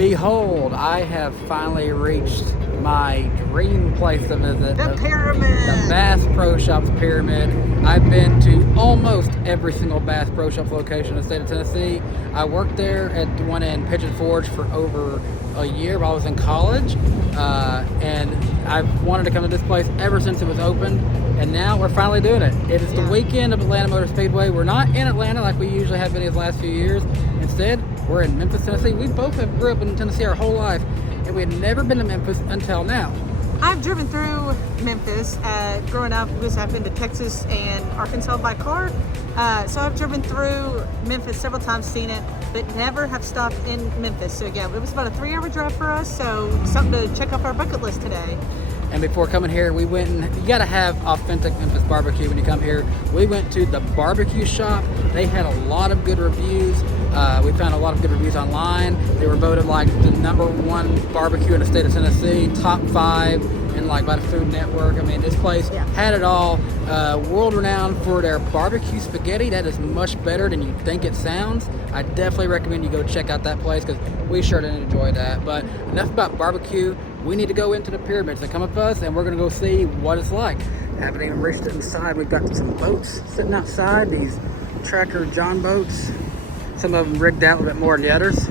Behold, I have finally reached my dream place to visit. The Pyramid! The Bass Pro Shops Pyramid. I've been to almost every single Bass Pro Shops location in the state of Tennessee. I worked there at the one in Pigeon Forge for over a year while I was in college. And I've wanted to come to this place ever since it was open. And now we're finally doing it. It is the weekend of Atlanta Motor Speedway. We're not in Atlanta like we usually have been these last few years. Instead, we're in Memphis, Tennessee. We both have grew up in Tennessee our whole life, and we had never been to Memphis until now. I've driven through Memphis growing up because I've been to Texas and Arkansas by car. So I've driven through Memphis several times, seen it, but never have stopped in Memphis. So again, it was about a 3-hour drive for us, so something to check off our bucket list today. And before coming here, we went and you gotta have authentic Memphis barbecue when you come here. We went to the barbecue shop. They had a lot of good reviews. We found a lot of good reviews online. They were voted like the #1 barbecue in the state of Tennessee, top 5 in like by the Food Network. I mean, this place had it all. World renowned for their barbecue spaghetti. That is much better than you think it sounds. I definitely recommend you go check out that place because we sure did enjoy that. But enough about barbecue. We need to go into the pyramids. So come with us and we're gonna go see what it's like. Haven't even reached it inside. We've got some boats sitting outside, these Tracker John boats. Some of them rigged out a little bit more than the others.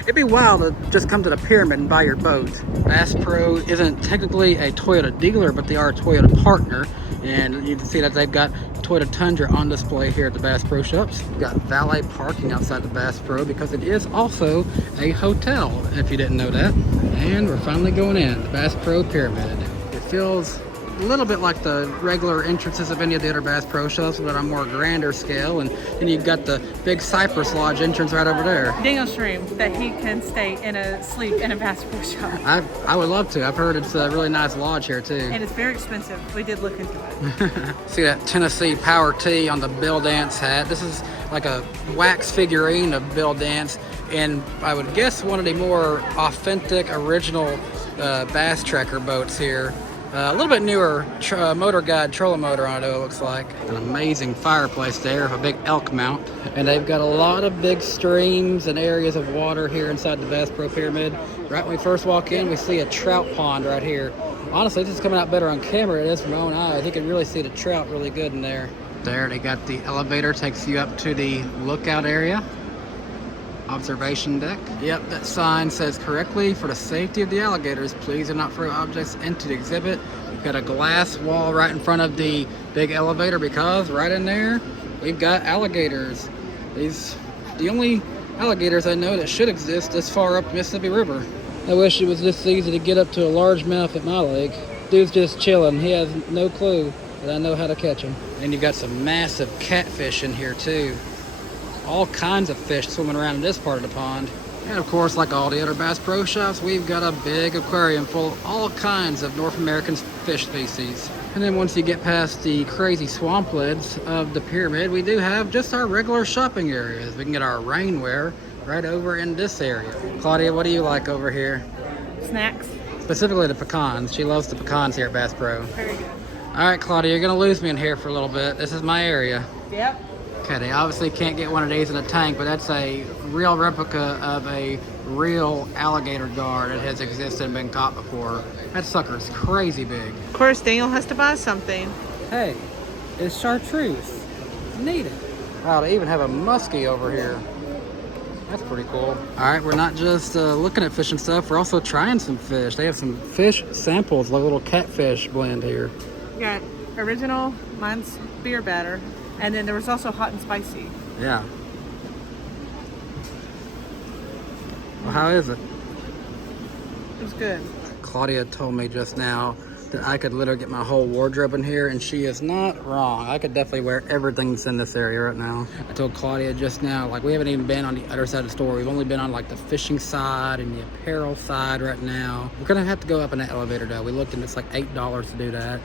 It'd be wild to just come to the pyramid and buy your boat. Bass Pro isn't technically a Toyota dealer, but they are a Toyota partner. And you can see that they've got Toyota Tundra on display here at the Bass Pro Shops. We've got valet parking outside the Bass Pro because it is also a hotel, if you didn't know that. And we're finally going in, the Bass Pro Pyramid. It feels a little bit like the regular entrances of any of the other Bass Pro Shops, but on a more grander scale. And then you've got the big Cypress Lodge entrance right over there. Daniel's dream that he can sleep in a Bass Pro Shop. I would love to. I've heard it's a really nice lodge here too. And it's very expensive. We did look into it. See that Tennessee Power T on the Bill Dance hat. This is like a wax figurine of Bill Dance, and I would guess one of the more authentic, original bass tracker boats here. A little bit newer Motor Guide trolling motor on it, it looks like. An amazing fireplace there, a big elk mount. And they've got a lot of big streams and areas of water here inside the Bass Pro Pyramid. Right when we first walk in, we see a trout pond right here. Honestly, this is coming out better on camera than it is from my own eyes. You can really see the trout really good in there. There, they got the elevator, takes you up to the lookout area. Observation deck. Yep, that sign says correctly, for the safety of the alligators, please do not throw objects into the exhibit. We've got a glass wall right in front of the big elevator because right in there, we've got alligators. These the only alligators I know that should exist this far up the Mississippi River. I wish it was this easy to get up to a largemouth at my lake. Dude's just chilling. He has no clue that I know how to catch him. And you've got some massive catfish in here too. All kinds of fish swimming around in this part of the pond. And of course, like all the other Bass Pro Shops, we've got a big aquarium full of all kinds of North American fish species. And then once you get past the crazy swamp lids of the pyramid, we do have just our regular shopping areas. We can get our rainwear right over in this area. Claudia, what do you like over here? Snacks. Specifically the pecans. She loves the pecans here at Bass Pro. Very good. All right, Claudia, you're gonna lose me in here for a little bit. This is my area. Yep. Okay, they obviously can't get one of these in a tank, but that's a real replica of a real alligator gar that has existed and been caught before. That sucker's crazy big. Of course, Daniel has to buy something. Hey, it's chartreuse. Need it. Wow, they even have a muskie over here. That's pretty cool. All right, we're not just looking at fish and stuff, we're also trying some fish. They have some fish samples, like a little catfish blend here. We got original, mine's beer batter. And then there was also hot and spicy. Yeah. Well, how is it? It was good. Claudia told me just now that I could literally get my whole wardrobe in here, and she is not wrong. I could definitely wear everything that's in this area right now. I told Claudia just now, like, we haven't even been on the other side of the store. We've only been on like the fishing side and the apparel side right now. We're gonna have to go up in that elevator though. We looked and it's like $8 to do that.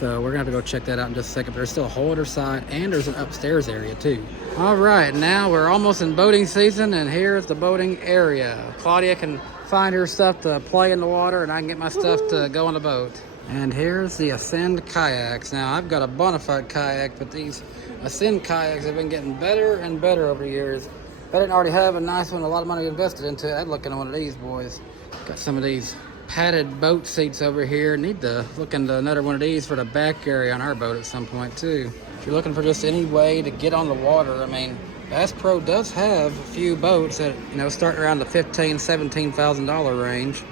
So we're gonna have to go check that out in just a second. But there's still a whole other side and there's an upstairs area too. All right, now we're almost in boating season and here's the boating area. Claudia can find her stuff to play in the water and I can get my stuff to go on the boat. And here's the Ascend kayaks. Now I've got a Bonafide kayak, but these Ascend kayaks have been getting better and better over the years. If I didn't already have a nice one, a lot of money invested into it, I'd look into one of these boys. Got some of these padded boat seats over here. Need to look into another one of these for the back area on our boat at some point too. If you're looking for just any way to get on the water, I mean, Bass Pro does have a few boats that, you know, start around the $15,000, $17,000 range.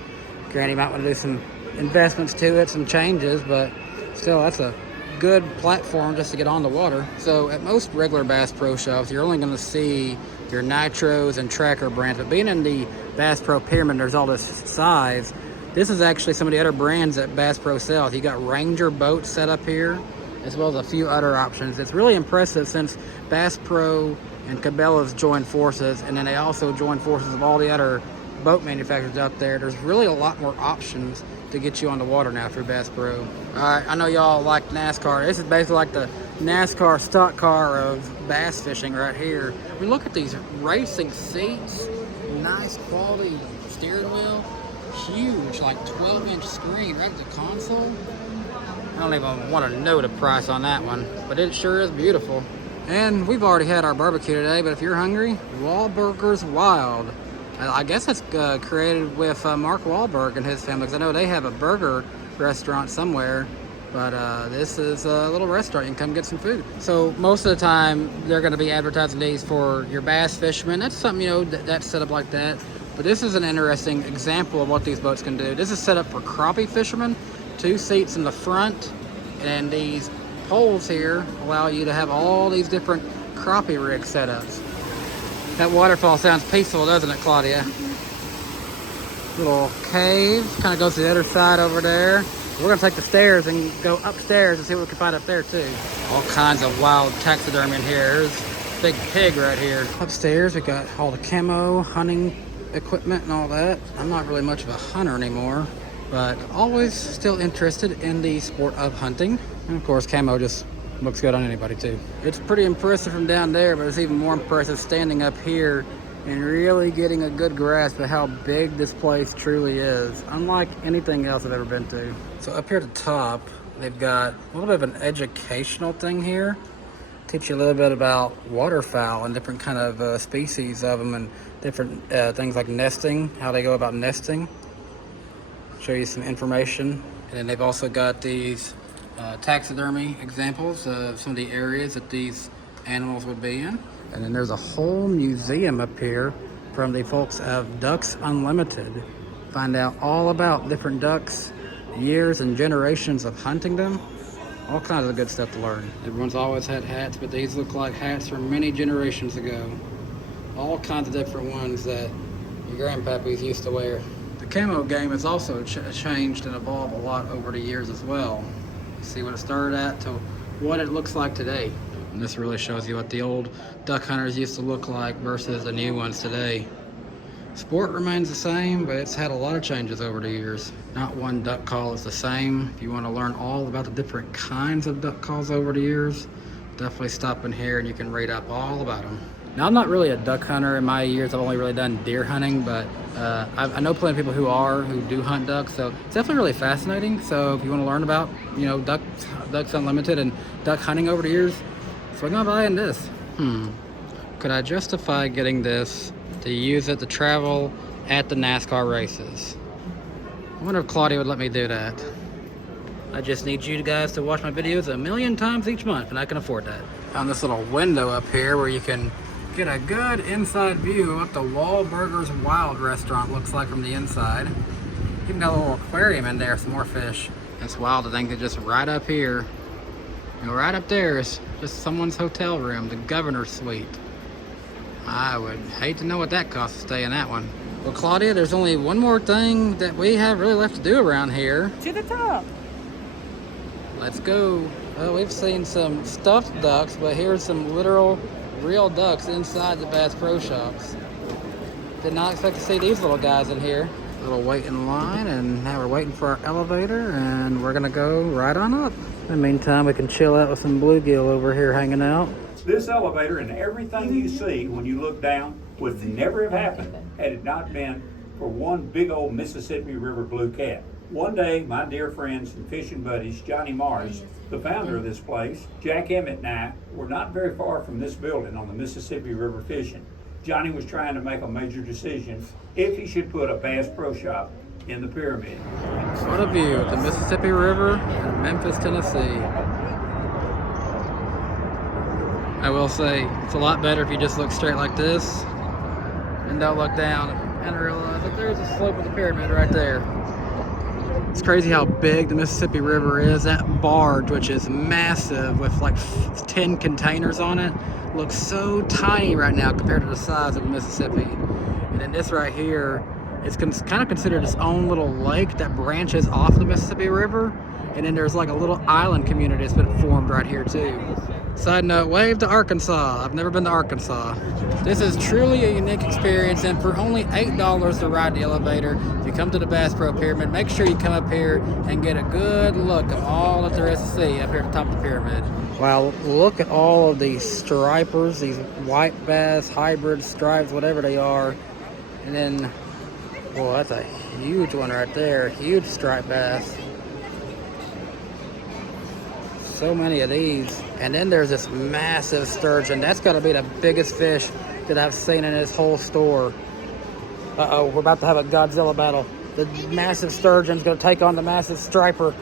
Granted, you might want to do some investments to it, some changes, but still, that's a good platform just to get on the water. So at most regular Bass Pro shops, you're only going to see your Nitros and Tracker brands, but being in the Bass Pro Pyramid, there's all this size. This is actually some of the other brands that Bass Pro sells. You got Ranger boats set up here, as well as a few other options. It's really impressive since Bass Pro and Cabela's joined forces, and then they also joined forces with all the other boat manufacturers out there. There's really a lot more options to get you on the water now through Bass Pro. All right, I know y'all like NASCAR. This is basically like the NASCAR stock car of bass fishing right here. We look at these racing seats, nice quality steering wheel, huge, like 12-inch screen right at the console. I don't even want to know the price on that one, but it sure is beautiful. And we've already had our barbecue today, but if you're hungry, Wahlburgers Wild. I guess it's created with Mark Wahlberg and his family, because I know they have a burger restaurant somewhere, but this is a little restaurant. You can come get some food. So most of the time, they're going to be advertising these for your bass fishermen. That's something, you know, that's set up like that. But this is an interesting example of what these boats can do. This is set up for crappie fishermen. 2 seats in the front, and these poles here allow you to have all these different crappie rig setups. That waterfall sounds peaceful, doesn't it, Claudia? Little cave, kind of goes to the other side over there. We're gonna take the stairs and go upstairs and see what we can find up there too. All kinds of wild taxidermy in here. There's a big pig right here. Upstairs, we got all the camo, hunting equipment and all that. I'm not really much of a hunter anymore, but always still interested in the sport of hunting. And of course, camo just looks good on anybody too. It's pretty impressive from down there, but it's even more impressive standing up here and really getting a good grasp of how big this place truly is, unlike anything else I've ever been to. So up here at the top, they've got a little bit of an educational thing here. Teach you a little bit about waterfowl and different kind of species of them, and different things like nesting, how they go about nesting. Show you some information. And then they've also got these taxidermy examples of some of the areas that these animals would be in. And then there's a whole museum up here from the folks of Ducks Unlimited. Find out all about different ducks, years and generations of hunting them. All kinds of good stuff to learn. Everyone's always had hats, but these look like hats from many generations ago. All kinds of different ones that your grandpappies used to wear. The camo game has also changed and evolved a lot over the years as well. See what it started at to what it looks like today. And this really shows you what the old duck hunters used to look like versus the new ones today. Sport remains the same, but it's had a lot of changes over the years. Not one duck call is the same. If you want to learn all about the different kinds of duck calls over the years, definitely stop in here and you can read up all about them. Now, I'm not really a duck hunter. In my years, I've only really done deer hunting, but I know plenty of people who do hunt ducks, so it's definitely really fascinating. So if you want to learn about, you know, Ducks Unlimited and duck hunting over the years, swing on by in this. Could I justify getting this to use it to travel at the NASCAR races? I wonder if Claudia would let me do that. I just need you guys to watch my videos 1,000,000 times each month, and I can afford that. Found this little window up here where you can get a good inside view of what the Wahlburgers Wild restaurant looks like from the inside. Even got a little aquarium in there, some more fish. It's wild to think that just right up here, you know, right up there is just someone's hotel room, the governor's suite. I would hate to know what that costs to stay in that one. Well, Claudia, there's only one more thing that we have really left to do around here. To the top. Let's go. Well, we've seen some stuffed ducks, but here's some literal real ducks inside the Bass Pro Shops. Did not expect to see these little guys in here. A little wait in line, and now we're waiting for our elevator, and we're gonna go right on up. In the meantime, we can chill out with some bluegill over here hanging out. This elevator and everything you see when you look down would never have happened had it not been for one big old Mississippi River blue cat. One day, my dear friends and fishing buddies, Johnny Mars, the founder of this place, Jack Emmett and I were not very far from this building on the Mississippi River fishing. Johnny was trying to make a major decision if he should put a Bass Pro Shop in the pyramid. What a view of the Mississippi River in Memphis, Tennessee. I will say, it's a lot better if you just look straight like this and don't look down and realize that there's a slope of the pyramid right there. It's crazy how big the Mississippi River is. That barge, which is massive with like 10 containers on it, looks so tiny right now compared to the size of the Mississippi. And then this right here is kind of considered its own little lake that branches off the Mississippi River. And then there's like a little island community that's been formed right here too. Side note, wave to Arkansas. I've never been to Arkansas. This is truly a unique experience, and for only $8 to ride the elevator, if you come to the Bass Pro Pyramid, make sure you come up here and get a good look at all that there is to see up here at the top of the pyramid. Wow, look at all of these stripers, these white bass, hybrid stripes, whatever they are. And then, well, that's a huge one right there, huge striped bass. So many of these. And then there's this massive sturgeon. That's got to be the biggest fish that I've seen in this whole store. Uh-oh, we're about to have a Godzilla battle. The massive sturgeon's going to take on the massive striper.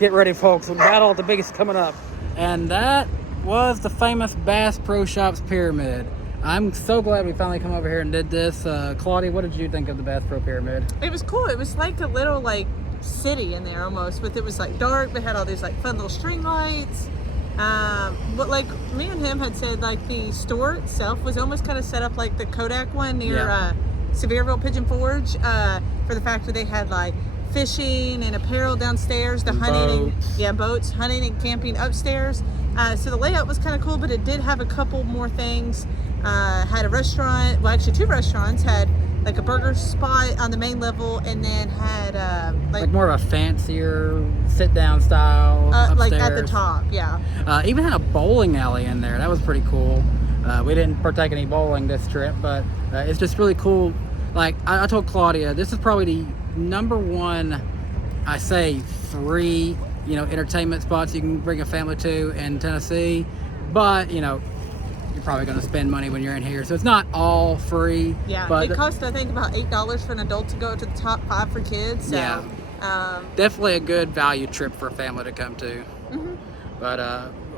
Get ready, folks. The battle of the biggest coming up. And that was the famous Bass Pro Shops Pyramid. I'm so glad we finally come over here and did this. Claudia, what did you think of the Bass Pro Pyramid? It was cool. It was like a little city in there almost, but it was dark, but had all these fun little string lights. But me and him had said, the store itself was almost kind of set up like the Kodak one near Sevierville Pigeon Forge, for the fact that they had fishing and apparel downstairs, the hunting, boats, hunting and camping upstairs. So the layout was kind of cool, but it did have a couple more things. Had a restaurant, well, actually 2 restaurants. Had a burger spot on the main level, and then had more of a fancier sit-down style upstairs. At the top, yeah. Even had a bowling alley in there. That was pretty cool. We didn't partake any bowling this trip, but it's just really cool. I told Claudia, this is probably the #1, I say, free, entertainment spots you can bring a family to in Tennessee. But, you're probably going to spend money when you're in here, so it's not all free. Yeah, but it costs, I think, about $8 for an adult to go to the top 5 for kids. So, yeah, definitely a good value trip for a family to come to. Mm-hmm. But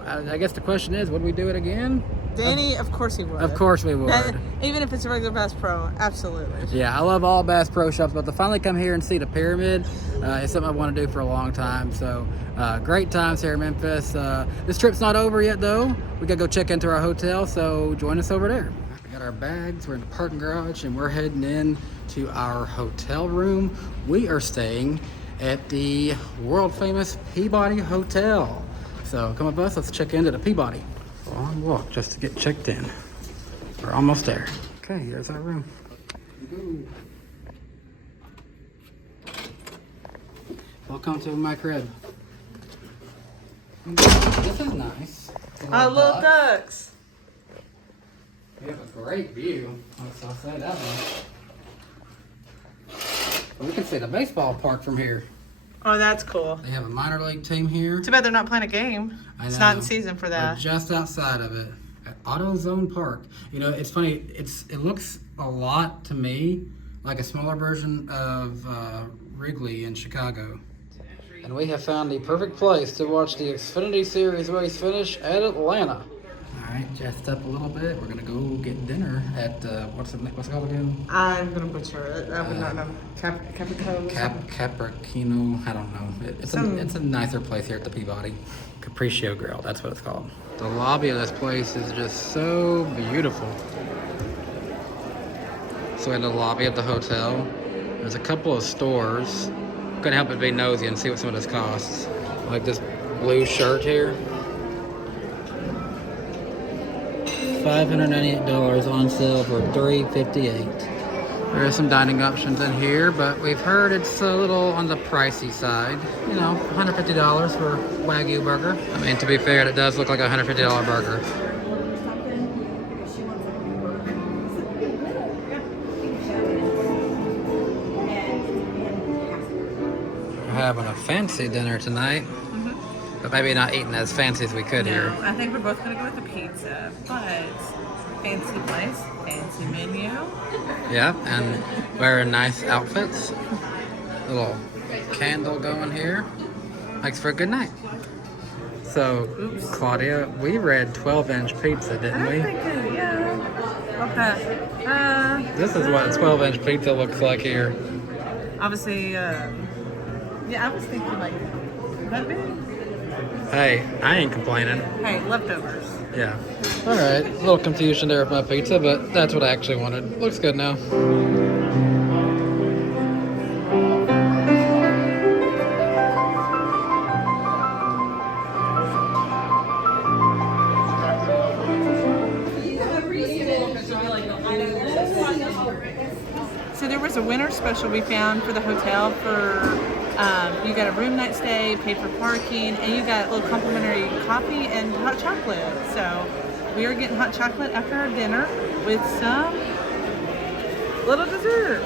I guess the question is, would we do it again? Danny, of course he would. Of course we would. Even if it's a regular Bass Pro, absolutely. Yeah, I love all Bass Pro Shops, but to finally come here and see the pyramid is something I want to do for a long time. So great times here in Memphis. This trip's not over yet, though. We got to go check into our hotel, so join us over there. We got our bags. We're in the parking garage, and we're heading in to our hotel room. We are staying at the world-famous Peabody Hotel. So come with us. Let's check into the Peabody. Long walk just to get checked in. We're almost there. Okay, here's our room. Welcome to my crib. This is nice. Little ducks. We have a great view. I'll say that one. We can see the baseball park from here. Oh, that's cool. They have a minor league team here. Too bad they're not playing a game. It's not in season for that. We're just outside of it at AutoZone Park. It's funny. It looks a lot to me like a smaller version of Wrigley in Chicago. And we have found the perfect place to watch the Xfinity Series race finish at Atlanta. All right, jazzed up a little bit. We're gonna go get dinner at what's it called again? I'm gonna butcher it. I would not know. Caprico. Capricino. I don't know. It's a nicer place here at the Peabody. Capriccio Grill. That's what it's called. The lobby of this place is just so beautiful. So in the lobby of the hotel, there's a couple of stores. Couldn't help but be nosy and see what some of this costs. Like this blue shirt here. $598 on sale for $358. There are some dining options in here, but we've heard it's a little on the pricey side. $150 for Wagyu burger. I mean, to be fair, it does look like a $150 burger. We're having a fancy dinner tonight. But maybe not eating as fancy as we could here. I think we're both going to go with the pizza, but Fancy place, fancy menu. Yeah, and wearing nice outfits. Little candle going here. Makes for a good night. So, Claudia, we read 12-inch pizza, didn't we? Yeah. Okay. This is what a 12-inch pizza looks like here. Obviously, yeah, I was thinking like that big. Hey, I ain't complaining. Hey, leftovers. Yeah. All right. A little confusion there with my pizza, but that's what I actually wanted. Looks good now. So there was a winter special we found for the hotel for you got a room night stay, paid for parking, and you got a little complimentary coffee and hot chocolate. So we are getting hot chocolate after our dinner with some little dessert.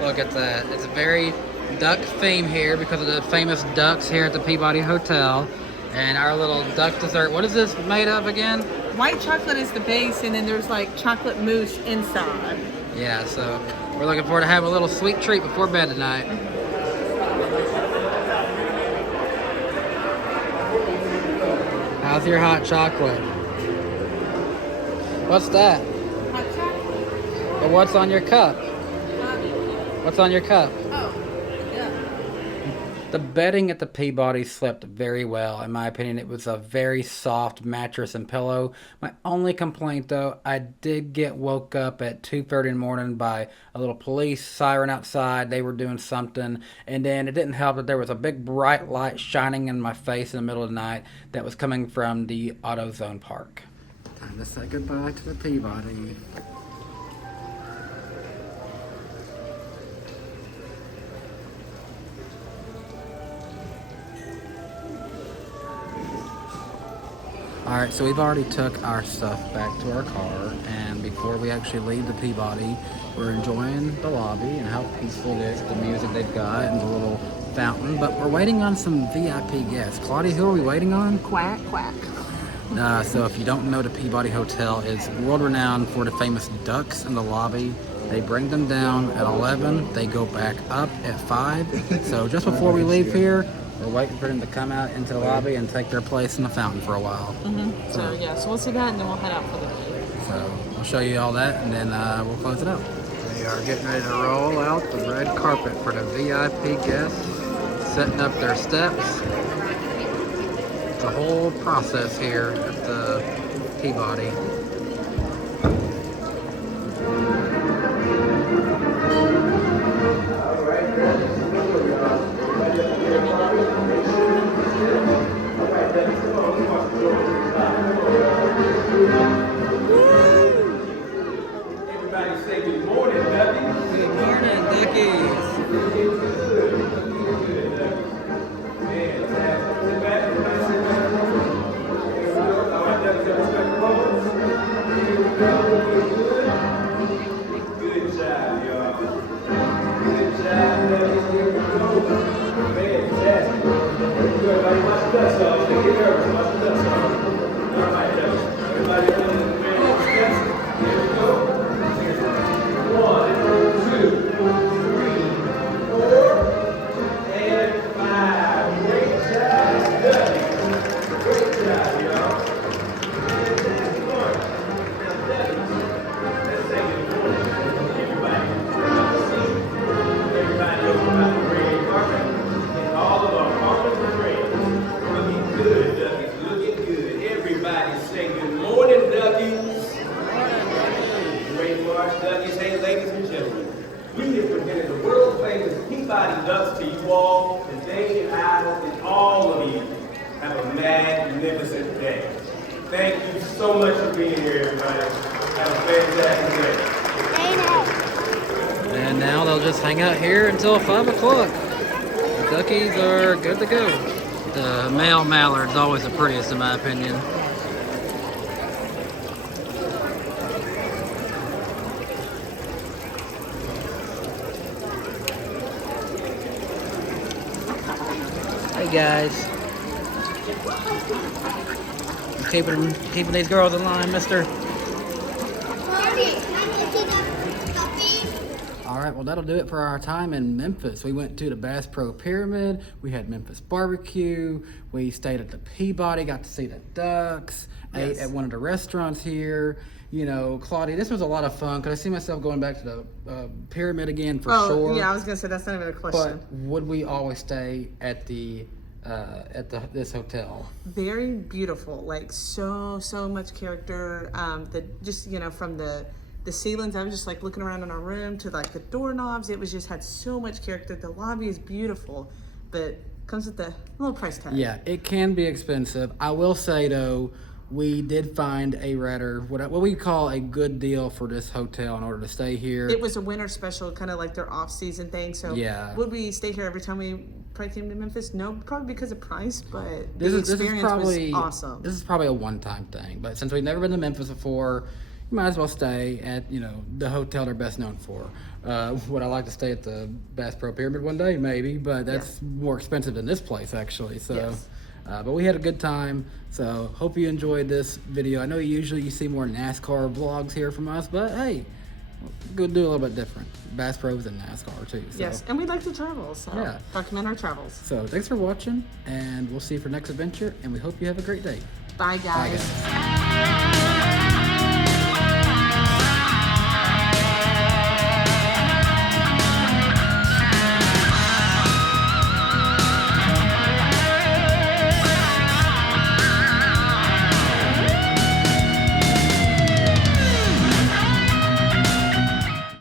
Look at that. It's a very duck theme here because of the famous ducks here at the Peabody Hotel. And our little duck dessert. What is this made of again? White chocolate is the base, and then there's like chocolate mousse inside. Yeah, so we're looking forward to having a little sweet treat before bed tonight. How's your hot chocolate? What's that? Hot chocolate? And what's on your cup? What's on your cup? The bedding at the Peabody slept very well. In my opinion, it was a very soft mattress and pillow. My only complaint, though, I did get woke up at 2:30 in the morning by a little police siren outside. They were doing something, and then it didn't help that there was a big bright light shining in my face in the middle of the night that was coming from the AutoZone Park. Time to say goodbye to the Peabody. Alright, so we've already took our stuff back to our car, and before we actually leave the Peabody, we're enjoying the lobby and how peaceful it is, the music they've got, and the little fountain, but we're waiting on some VIP guests. Claudia, who are we waiting on? Quack, quack. So if you don't know, the Peabody Hotel is world-renowned for the famous ducks in the lobby. They bring them down at 11, they go back up at 5, so just before we leave here, we're waiting for them to come out into the lobby and take their place in the fountain for a while. So we'll see that, and then we'll head out for the day. So I'll show you all that, and then we'll close it out. They are getting ready to roll out the red carpet for the VIP guests, setting up their steps. It's a whole process here at the Peabody. Everybody say good morning, Ducky. Good morning, Duckies. Good job, y'all. Good job, Ducky. Fantastic. Good. Watch the dust off. Get nervous. Watch the dust off. All right, Ducky. Everybody running the man steps. Here we go. 1, 2, 3, 4, and 5. Great job, Ducky. Great job, y'all. Fantastic work. Now, Ducky, let's say good morning to everybody. Everybody knows about the red carpet. And all of our carpets are red. Looking good, Duckies. Looking good. Everybody say good morning, Duckies. Great March, Duckies. Hey, ladies and gentlemen, we have presented the world famous Peabody Ducks to you all today, and I hope that all of you have a magnificent day. Thank you so much for being here, everybody. Have a fantastic day. And now they'll just hang out here until 5 o'clock. The duckies are good to go. The male mallard's always the prettiest in my opinion. Hey guys. Keeping these girls in line, mister. All right, well, that'll do it for our time in Memphis. We went to the Bass Pro Pyramid. We had Memphis BBQ. We stayed at the Peabody, got to see the ducks, ate at one of the restaurants here. You know, Claudia, this was a lot of fun. Could I see myself going back to the Pyramid again for sure? Yeah, I was going to say, that's not even a question. But would we always stay at this hotel? Very beautiful, like so much character. Just, you know, from the ceilings, I was just like looking around in our room to like the doorknobs. It was just had so much character. The lobby is beautiful, but comes with a little price tag. Yeah, it can be expensive. I will say though, we did find a rather what we call a good deal for this hotel in order to stay here. It was a winter special, kind of like their off-season thing. So yeah. Would we stay here every time we probably came to Memphis? No, probably because of price, but this experience is probably, was awesome. This is probably a one-time thing, but since we've never been to Memphis before, you might as well stay at, you know, the hotel they're best known for. Would I like to stay at the Bass Pro Pyramid one day? Maybe, but that's more expensive than this place actually. So. Yes. But we had a good time, so hope you enjoyed this video. I know usually you see more NASCAR vlogs here from us, but hey, go do a little bit different. Bass Pro's and NASCAR too. So. Yes, and we like to travel, so document our travels. So thanks for watching, and we'll see you for next adventure, and we hope you have a great day. Bye, guys. Bye, guys.